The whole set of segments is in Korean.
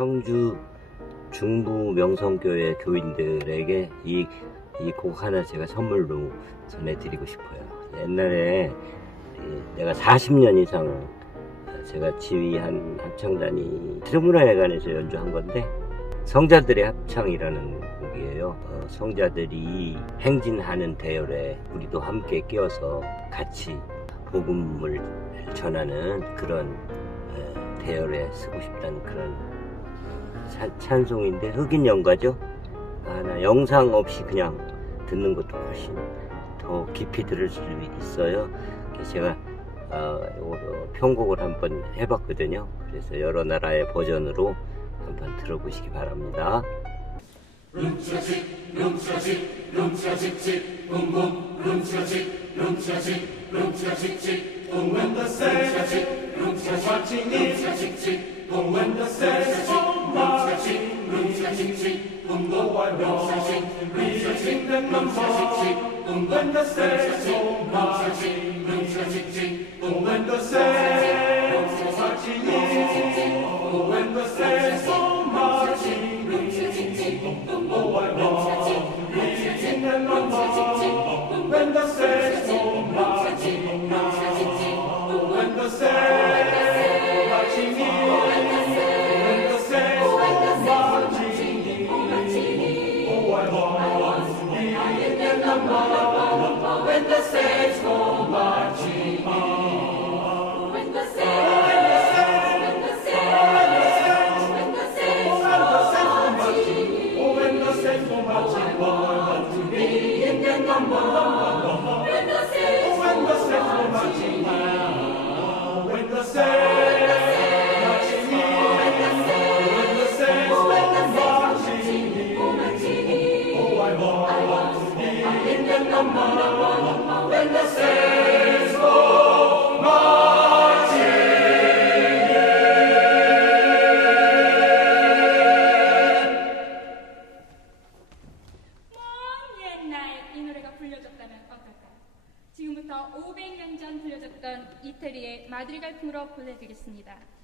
청주 중부 명성교회 교인들에게 이 이 곡 하나 제가 선물로 전해드리고 싶어요. 옛날에 이 내가 40년 이상 제가 지휘한 합창단이 세문화회관에서 연주한 건데 성자들의 합창이라는 곡이에요. 어, 성자들이 행진하는 대열에 우리도 함께 끼어서 같이 복음을 전하는 그런 어, 대열에 쓰고 싶다는 그런 차- 찬송인데 흑인 연가죠. 아, 나 영상 없이 그냥 듣는 것도 훨씬 더 깊이 들을 수 있어요. 제가 어, 편곡을 한번 해봤거든요. 그래서 여러 나라의 버전으로 한번 들어보시기 바랍니다. When the saints are marching in, oh, when the saints are marching when the sails when the when the marching, 지금부터 500년 전 불려졌던 이태리의 마드리갈 풍으로 보내드리겠습니다.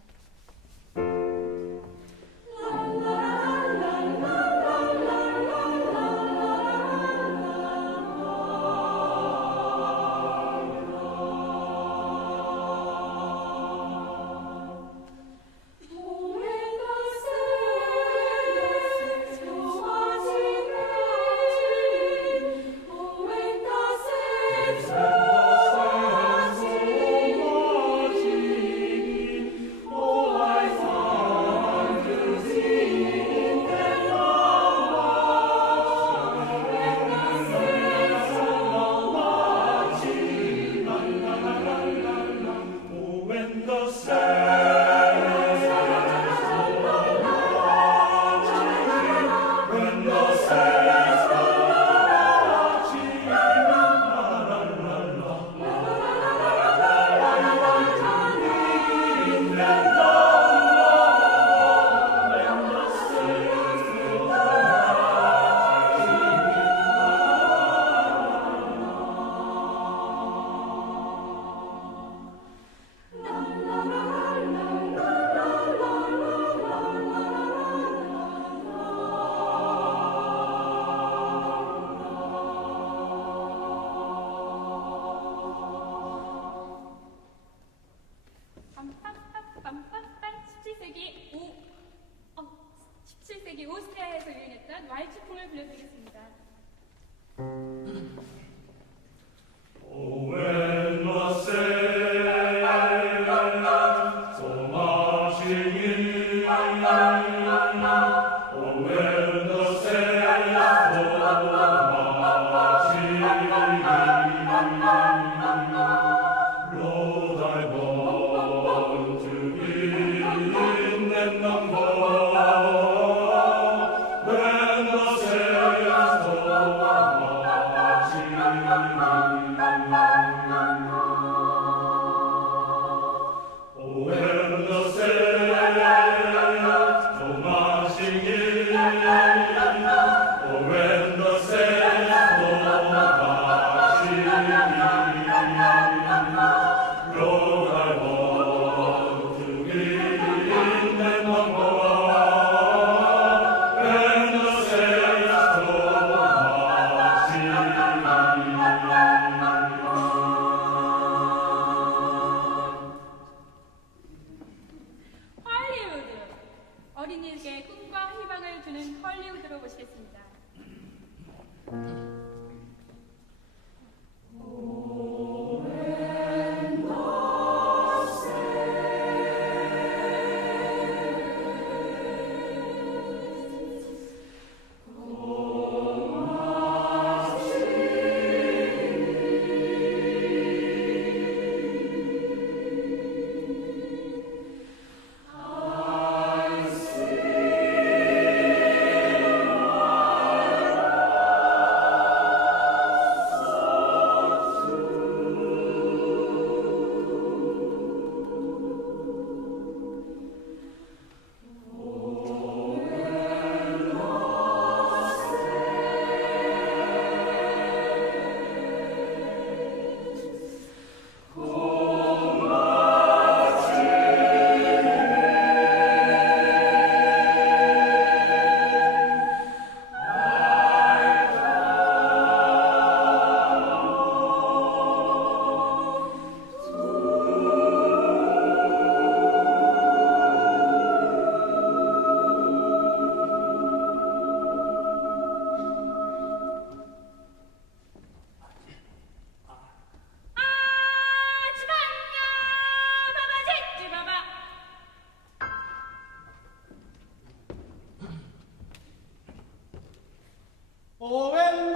Oh,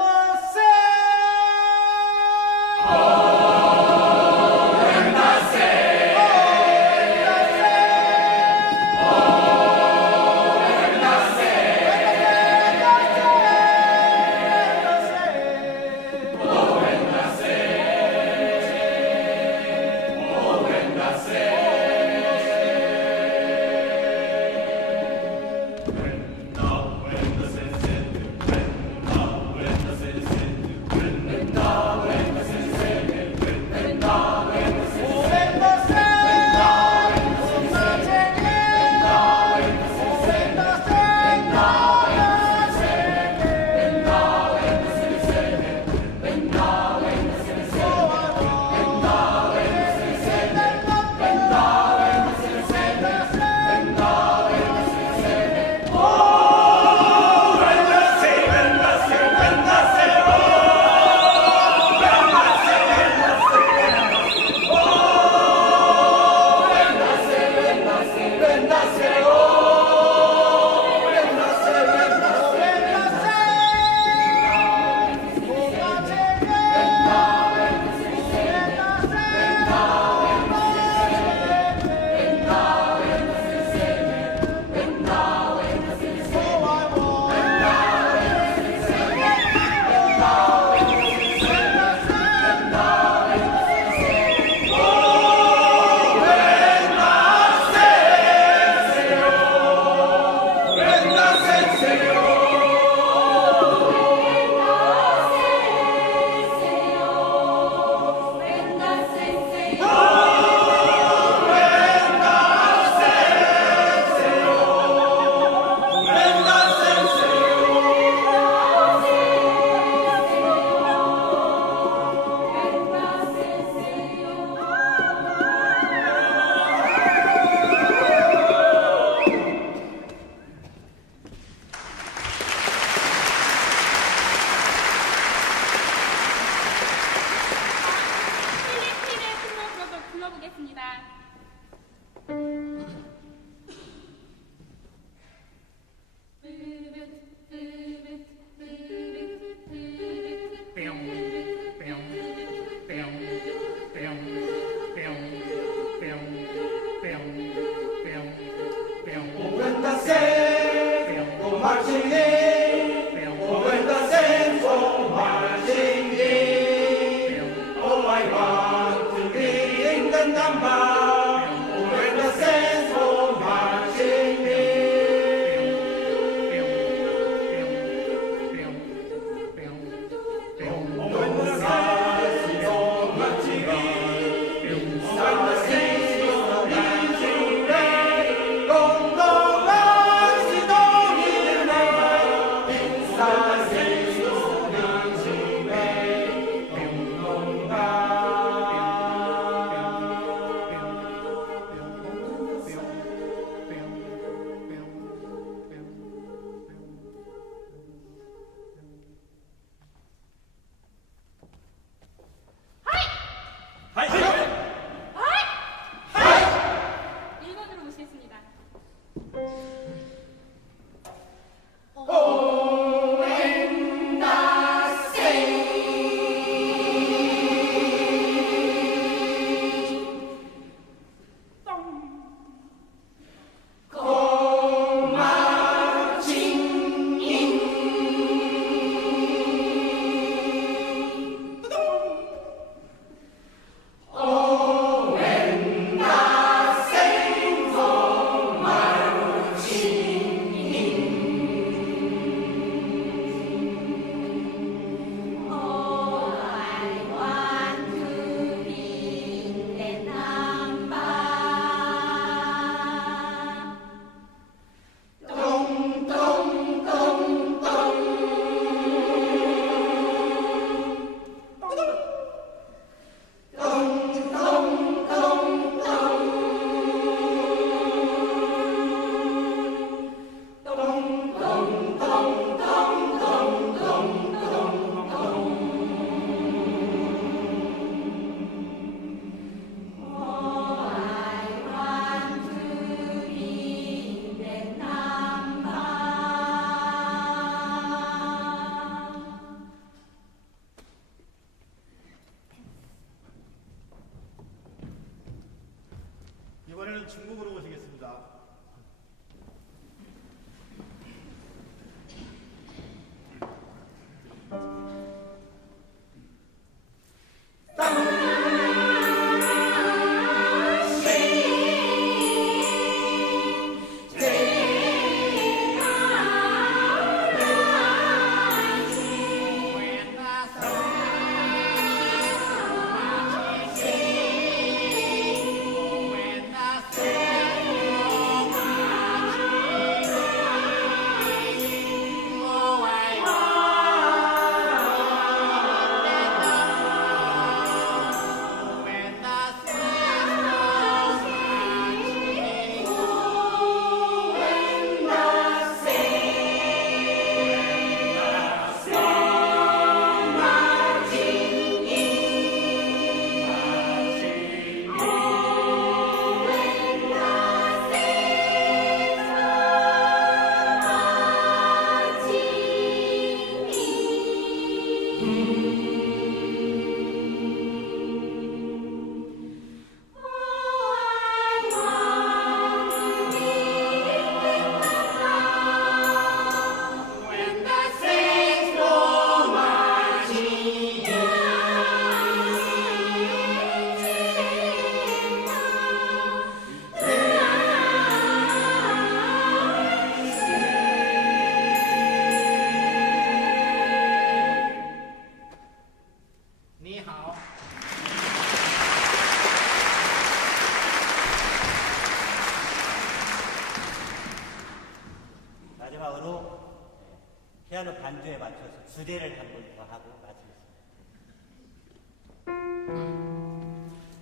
맞춰서 주대를 한 번 더 하고 마치겠습니다.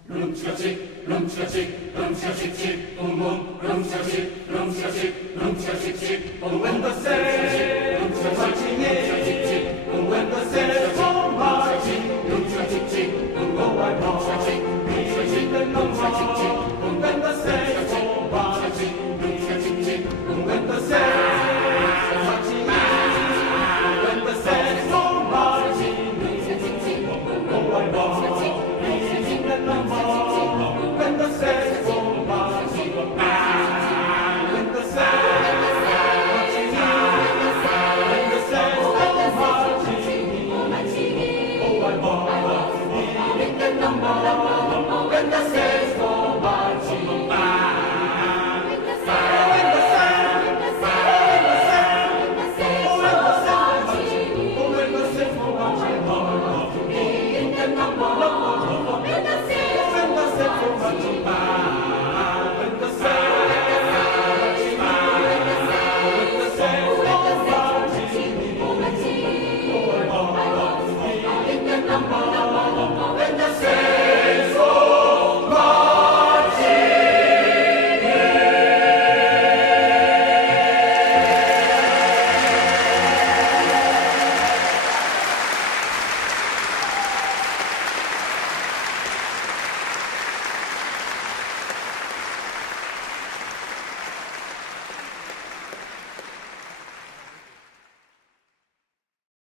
룸치가치 룸치가치 룸치가치치 붐붐. 룸치가치 룸치가치치 Oh when the sail marching in